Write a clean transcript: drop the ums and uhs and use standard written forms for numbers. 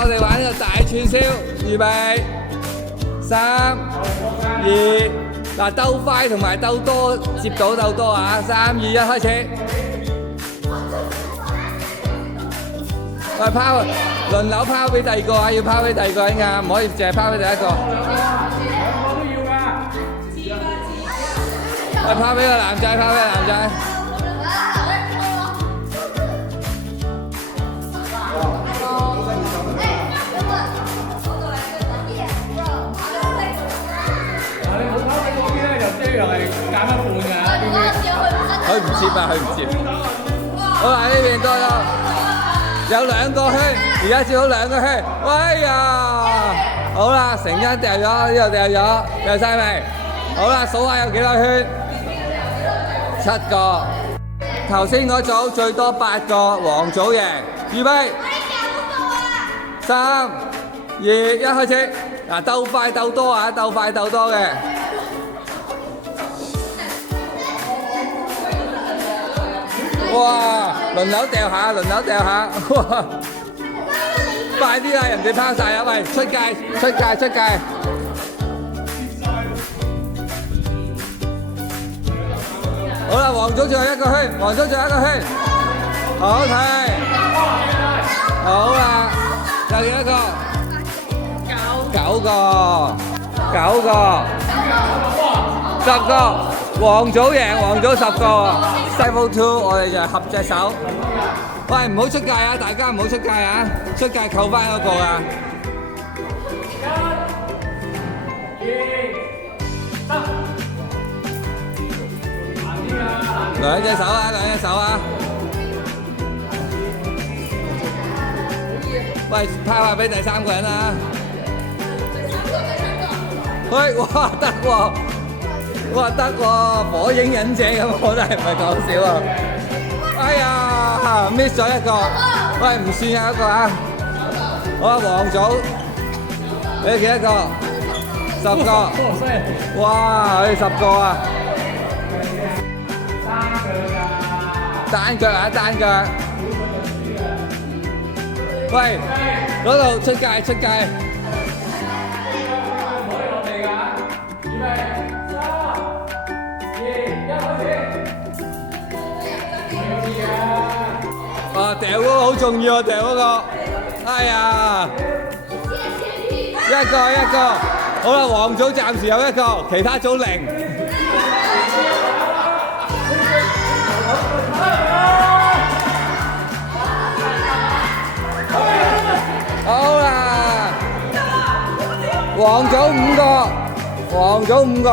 我哋玩呢個大串燒，預備3、2，嗱鬥快同埋鬥多，接到鬥多啊！3、2、1，開始。喂，拋，輪流拋俾第二個啊！要拋俾第二個人㗎，唔可以淨係拋俾第一個。喂，拋俾個男仔，拋俾個男仔。佢唔接啊！佢唔接。好啦，呢邊多咗，有2個圈，而家接好2個圈。哎呀！好啦，成恩掉咗，呢度掉咗，掉晒未？好啦，數下有幾多圈？7個。頭先嗰組最多8個，黃組贏。預備。3、2、1，開始。嗱，鬥快鬥多啊！鬥快鬥多嘅。哇！輪流掉下，輪流掉下，哇！快啲啦，人哋拋晒啦，喂！出界，出界，出界！好啦，黃組最後1個圈，黃組最後1個圈，好睇，好啦，有幾多個？9個，9個，10個。黃組贏，黃組10個。Level 2，我哋就合隻手。喂，唔好出界啊！大家唔好出界啊！出界扣翻嗰個啊！2隻手啊，2隻手啊！喂，拋下俾第3個人啊！喂，哇，得喎！哇，得喎，火影忍者咁，我真係唔係講笑啊！哎呀 ，miss 咗1個，喂，唔算有1個啊！好啊，黃組，你幾多個？10個。哇，你10個啊！單腳啊，單腳。喂，嗰度出界，出界。啊！掉嗰個好重要啊！掉嗰個，哎呀，1個1個，好啦，黃組暫時有1個，其他組0。好啦，黃組5個，黃組5個。